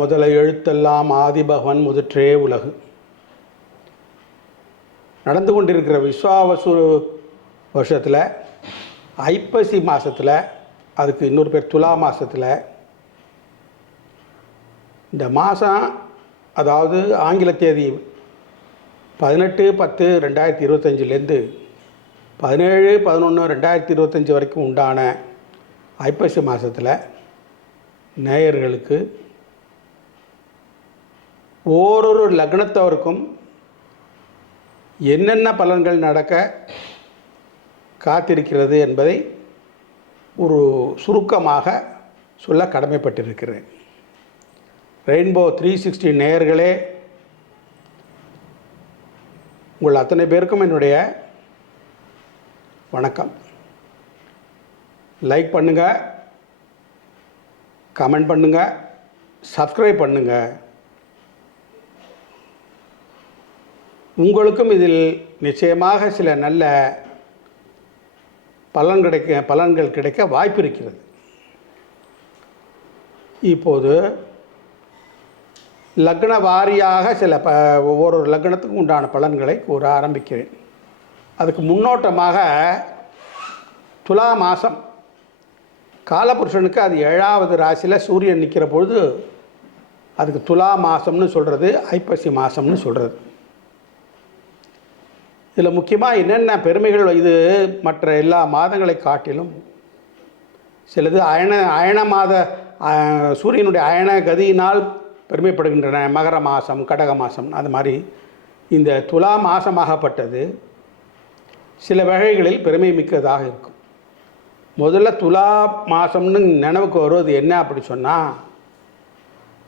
முதல எழுத்தெல்லாம் ஆதிபகவன் முதற்றே உலகு. நடந்து கொண்டிருக்கிற விஸ்வாவசு வருஷத்தில் ஐப்பசி மாதத்தில், அதுக்கு இன்னொரு பேர் துலா மாதத்தில், இந்த மாதம் அதாவது ஆங்கில தேதி 18/10/2025 17/11/2025 வரைக்கும் உண்டான ஐப்பசி மாதத்தில் நேயர்களுக்கு ஓரொரு லக்னத்தவருக்கும் என்னென்ன பலன்கள் நடக்க காத்திருக்கிறது என்பதை ஒரு சுருக்கமாக சொல்ல கடமைப்பட்டிருக்கிறேன். ரெயின்போ 360 நேயர்களே, உங்கள் அத்தனை பேருக்கும் என்னுடைய வணக்கம். லைக் பண்ணுங்கள், கமெண்ட் பண்ணுங்கள், சப்ஸ்கிரைப் பண்ணுங்கள். உங்களுக்கும் இதில் நிச்சயமாக சில நல்ல பலன்கள் கிடைக்க வாய்ப்பு இருக்கிறது. இப்போது லக்ன வாரியாக சில ஒவ்வொரு லக்னத்துக்கும் உண்டான பலன்களை கூற ஆரம்பிக்கிறேன். அதுக்கு முன்னோட்டமாக துலா மாதம் காலபுருஷனுக்கு அது 7வது ராசியில் சூரியன் நிற்கிற பொழுது அதுக்கு துலா மாதம்னு சொல்கிறது, ஐப்பசி மாதம்னு சொல்கிறது. இதில் முக்கியமாக என்னென்ன பெருமைகள், இது மற்ற எல்லா மாதங்களை காட்டிலும் சிலது அயன மாத சூரியனுடைய அயன கதியினால் பெருமைப்படுகின்றன. மகர மாதம், கடக மாதம், அது மாதிரி இந்த துலா மாதமாகப்பட்டது சில வகைகளில் பெருமை மிக்கதாக இருக்கும். முதல்ல துலா மாதம்னு நினைவுக்கு வருவது என்ன அப்படி சொன்னால்,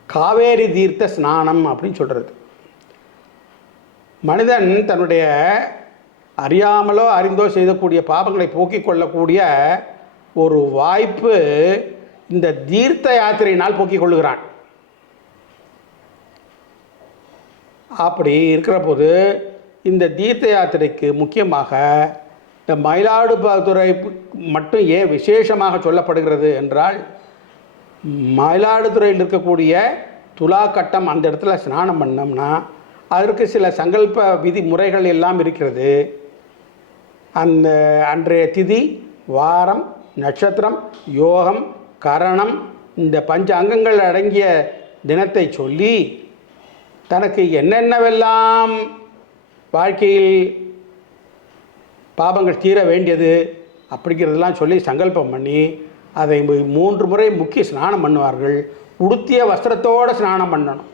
காவேரி தீர்த்த ஸ்நானம் அப்படின்னு சொல்கிறது. மனிதன் தன்னுடைய அறியாமலோ அறிந்தோ செய்யக்கூடிய பாவங்களை போக்கிக் கொள்ளக்கூடிய ஒரு வாய்ப்பு இந்த தீர்த்த யாத்திரையினால் போக்கிக் கொள்ளுகிறான். அப்படி இருக்கிற போது இந்த தீர்த்த யாத்திரைக்கு முக்கியமாக இந்த மயிலாடுதுறை மட்டும் ஏன் விசேஷமாக சொல்லப்படுகிறது என்றால், மயிலாடுதுறையில் இருக்கக்கூடிய துலா கட்டம் அந்த இடத்துல ஸ்நானம் பண்ணோம்னா அதற்கு சில சங்கல்ப விதி முறைகள் எல்லாம் இருக்கிறது. அந்த அன்றைய திதி, வாரம், நட்சத்திரம், யோகம், கரணம், இந்த பஞ்ச அங்கங்கள் அடங்கிய தினத்தை சொல்லி தனக்கு என்னென்னவெல்லாம் வாழ்க்கையில் பாபங்கள் தீர வேண்டியது அப்படிங்கிறதெல்லாம் சொல்லி சங்கல்பம் பண்ணி அதை 3 முறை முக்கிய ஸ்நானம் பண்ணுவார்கள். உடுத்திய வஸ்திரத்தோடு ஸ்நானம் பண்ணணும்.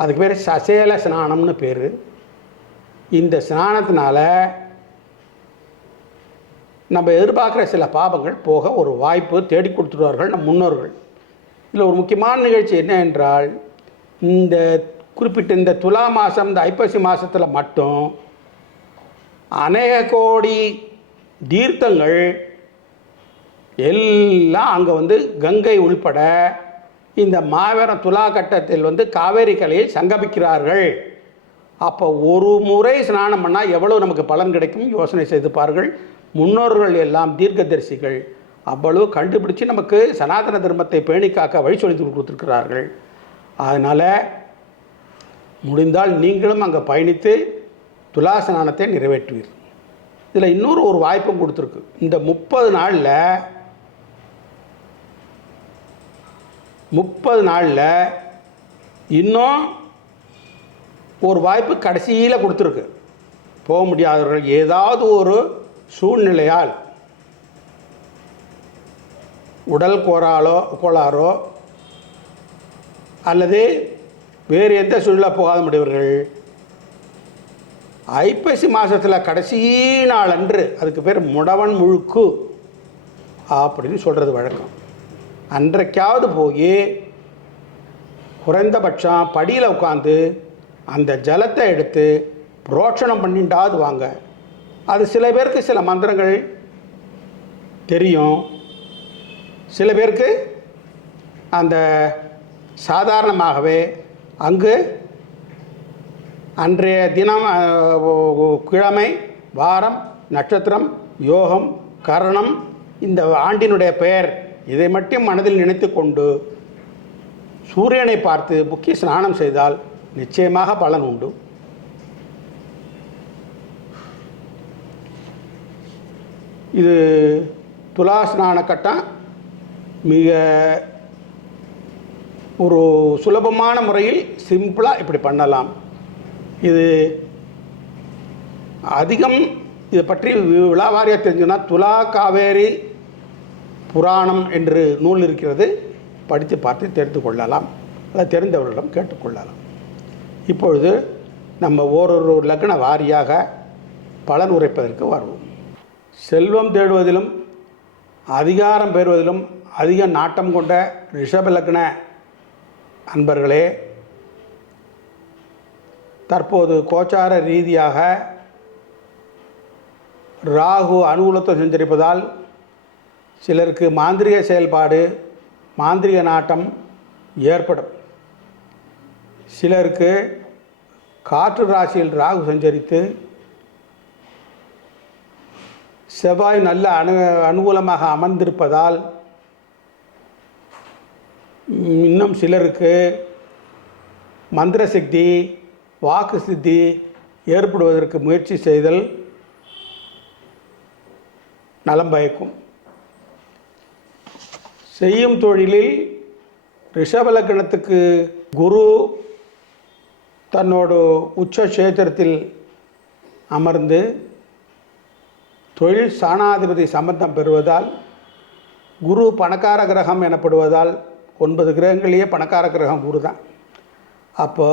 அதுக்கு பேர் சசேல ஸ்நானம்னு பேர். இந்த ஸ்நானத்தினால நம்ம எதிர்பார்க்குற சில பாபங்கள் போக ஒரு வாய்ப்பு தேடி கொடுத்துருவார்கள் நம் முன்னோர்கள். இதில் ஒரு முக்கியமான நிகழ்ச்சி என்ன என்றால், இந்த குறிப்பிட்ட இந்த துலா மாதம், இந்த ஐப்பசி மாதத்தில் மட்டும் அநேக கோடி தீர்த்தங்கள் எல்லாம் அங்கே கங்கை உள்பட இந்த மாபெரும் துலா கட்டத்தில் காவேரி கலையில் சங்கமிக்கிறார்கள். அப்போ ஒரு முறை ஸ்நானம் பண்ணால் எவ்வளவு நமக்கு பலன் கிடைக்கும் யோசனை செய்து பாருங்கள். முன்னோர்கள் எல்லாம் தீர்க்கதரிசிகள் அவ்வளவு கண்டுபிடிச்சு நமக்கு சனாதன தர்மத்தை பேணி காக்க வழி சொல்லி கொடுத்துருக்கிறார்கள். அதனால் முடிந்தால் நீங்களும் அங்கே பயணித்து துலா ஸ்நானத்தை நிறைவேற்றுவீர். இதில் இன்னொரு ஒரு வாய்ப்பும் கொடுத்துருக்கு. இந்த 30 நாளில் இன்னும் ஒரு வாய்ப்பு கடைசியில் கொடுத்துருக்கு. போக முடியாதவர்கள் ஏதாவது ஒரு சூழ்நிலையால், உடல் கோளாறோ அல்லது வேறு எந்த சூழ்நிலை போகாத முடியவர்கள் ஐப்பசி மாதத்தில் கடைசி நாள் அன்று, அதுக்கு பேர் முடவன் முழுக்கு அப்படின்னு சொல்கிறது வழக்கம். அன்றைக்காவது போய் குறைந்தபட்சம் படியில் உட்காந்து அந்த ஜலத்தை எடுத்து புரோட்சணம் பண்ணிட்டாவது வாங்க. அது சில பேருக்கு சில மந்திரங்கள் தெரியும், சில பேருக்கு அந்த சாதாரணமாகவே அங்கு அன்றைய தினம், கிழமை, வாரம், நட்சத்திரம், யோகம், கரணம், இந்த ஆண்டினுடைய பெயர், இதை மட்டும் மனதில் நினைத்து கொண்டு சூரியனை பார்த்து முக்கிய ஸ்நானம் செய்தால் நிச்சயமாக பலன் உண்டு. இது துலா ஸ்நான கட்டம் மிக ஒரு சுலபமான முறையில் சிம்பிளாக இப்படி பண்ணலாம். இது அதிகம் இதை பற்றி விழாவாரியாக தெரிஞ்சுன்னா துலா காவேரி புராணம் என்று நூல் இருக்கிறது, படித்து பார்த்து தெரிந்து கொள்ளலாம், அதை தெரிந்தவர்களிடம் கேட்டுக்கொள்ளலாம். இப்பொழுது நம்ம ஓரொரு லக்ன வாரியாக பலன் உரைப்பதற்கு வருவோம். செல்வம் தேடுவதிலும் அதிகாரம் பெறுவதிலும் அதிக நாட்டம் கொண்ட ரிஷப லக்ன அன்பர்களே, தற்போது கோச்சார ரீதியாக ராகு அனுகூலத்தை செஞ்சிருப்பதால் சிலருக்கு மாந்திரிக செயல்பாடு, மாந்திரிக நாட்டம் ஏற்படும். சிலருக்கு காற்று ராசியில் ராகு சஞ்சரித்து செவ்வாய் நல்ல அனுகூலமாக அமர்ந்திருப்பதால் இன்னும் சிலருக்கு மந்திர சித்தி, வாக்கு சித்தி ஏற்படுவதற்கு முயற்சி செய்தல் நலம் பயக்கும். செய்யும் தொழிலில் ரிஷபலக்கணத்துக்கு குரு தன்னோட உச்ச சேத்திரத்தில் அமர்ந்து தொழில் ஸ்தானாதிபதி சம்பந்தம் பெறுவதால், குரு பணக்கார கிரகம் எனப்படுவதால் 9 கிரகங்களையே பணக்கார கிரகம் குரு தான். அப்போ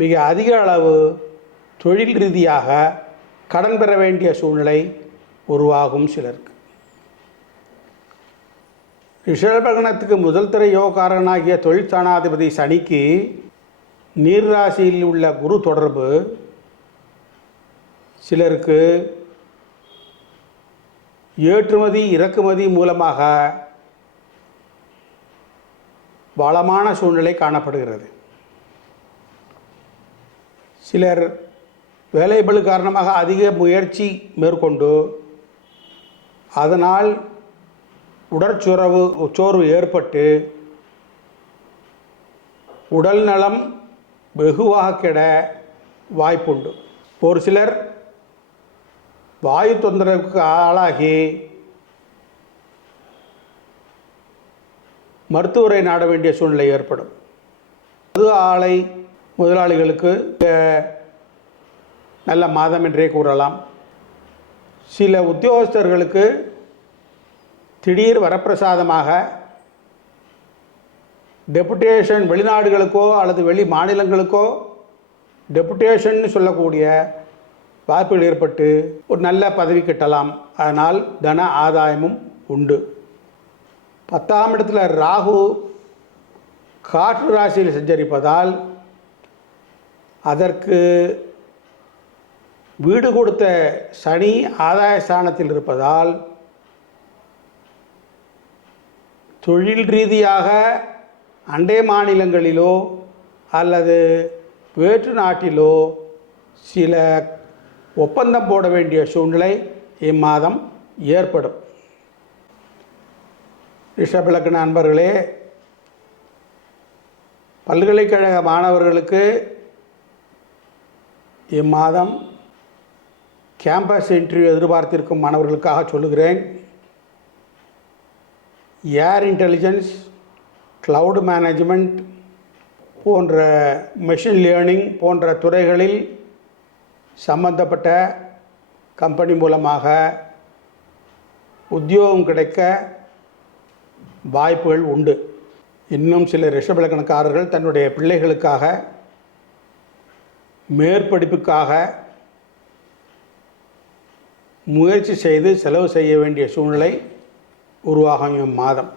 மிக அதிக அளவு தொழில் ரீதியாக கடன் பெற வேண்டிய சூழ்நிலை உருவாகும் சிலருக்கு. ரிஷபலக்னத்துக்கு முதல் திரை யோகக்காரனாகிய தொழில் ஸ்தானாதிபதி சனிக்கு நீர் ராசியில் உள்ள குரு தொடர்பு சிலருக்கு ஏற்றுமதி இறக்குமதி மூலமாக வளமான சூழ்நிலை காணப்படுகிறது. சிலர் வேலைபளு காரணமாக அதிக முயற்சி மேற்கொண்டு அதனால் சோர்வு ஏற்பட்டு உடல் நலம் வெகுவாக கெட வாய்ப்புண்டு. ஒரு சிலர் வாயு தொந்தரவுக்கு ஆளாகி மருத்துவரை நாட வேண்டிய சூழ்நிலை ஏற்படும். மது ஆலை முதலாளிகளுக்கு நல்ல மாதம் என்றே கூறலாம். சில உத்தியோகஸ்தர்களுக்கு திடீர் வரப்பிரசாதமாக டெபுட்டேஷன், வெளிநாடுகளுக்கோ அல்லது வெளி மாநிலங்களுக்கோ டெபுட்டேஷன் சொல்லக்கூடிய வாய்ப்புகள் ஏற்பட்டு ஒரு நல்ல பதவி கிட்டலாம். அதனால் தன ஆதாயமும் உண்டு. 10ஆம் இடத்துல ராகு காற்று ராசியில் சஞ்சரிப்பதால் அதற்கு வீடு கொடுத்த சனி ஆதாய ஸ்தானத்தில் இருப்பதால் தொழில் ரீதியாக அண்டை மாநிலங்களிலோ அல்லது வேற்று நாட்டிலோ சில ஒப்பந்தம் போட வேண்டிய சூழ்நிலை இம்மாதம் ஏற்படும். ரிஷபலக்ன அன்பர்களே, பல்கலைக்கழக மாணவர்களுக்கு இம்மாதம் கேம்பஸ் இன்டர்வியூ எதிர்பார்த்திருக்கும் மாணவர்களுக்காக சொல்லுகிறேன். ஏர் இன்டெலிஜென்ஸ், கிளவுட் மேனேஜ்மெண்ட் போன்ற மெஷின் லேர்னிங் போன்ற துறைகளில் சம்பந்தப்பட்ட கம்பெனி மூலமாக உத்தியோகம் கிடைக்க வாய்ப்புகள் உண்டு. இன்னும் சில ரிஷபலக்னக்காரர்கள் தன்னுடைய பிள்ளைகளுக்காக மேற்படிப்புக்காக முயற்சி செய்து செலவு செய்ய வேண்டிய சூழ்நிலை உருவாகும் இம்மாதம்.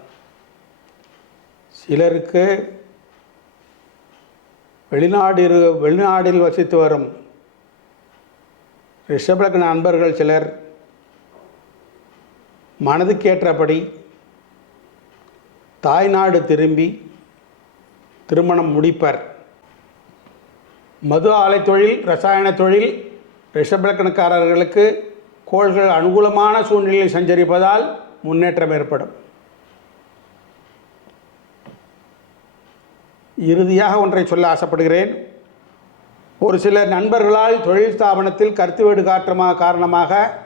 சிலருக்கு வெளிநாடில் வசித்து வரும் ரிஷபலக்ன நண்பர்கள் சிலர் மனதுக்கேற்றபடி தாய்நாடு திரும்பி திருமணம் முடிப்பர். மது ஆலை தொழில், ரசாயன தொழில் ரிஷபலக்னக்காரர்களுக்கு கோள்கள் அனுகூலமான சூழ்நிலையில் சஞ்சரிப்பதால் முன்னேற்றம் ஏற்படும். இறுதியாக ஒன்றை சொல்ல ஆசைப்படுகிறேன். ஒரு சில நண்பர்களால் தொழில் ஸ்தாபனத்தில் கருத்து வேடு காரணமாக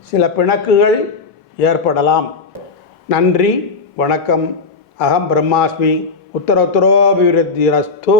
சில பிணக்குகள் ஏற்படலாம். நன்றி, வணக்கம். அகம் பிரம்மாஸ்மி. உத்தரோத்தரோபிவிருத்திரஸ்து.